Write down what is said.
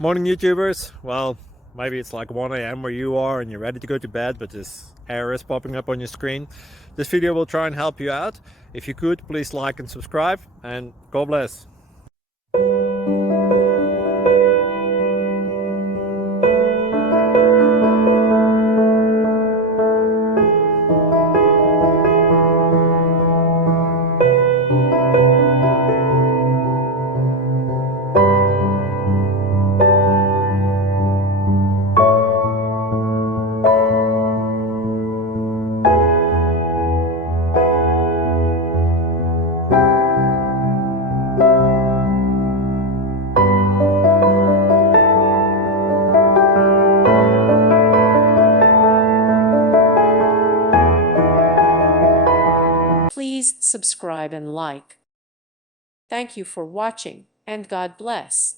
Morning YouTubers. Well, maybe it's like 1 a.m. where you are and you're ready to go to bed, but this error is popping up on your screen. This video will try and help you out. If you could, please like and subscribe, and God bless. Please subscribe and like. Thank you for watching, and God bless.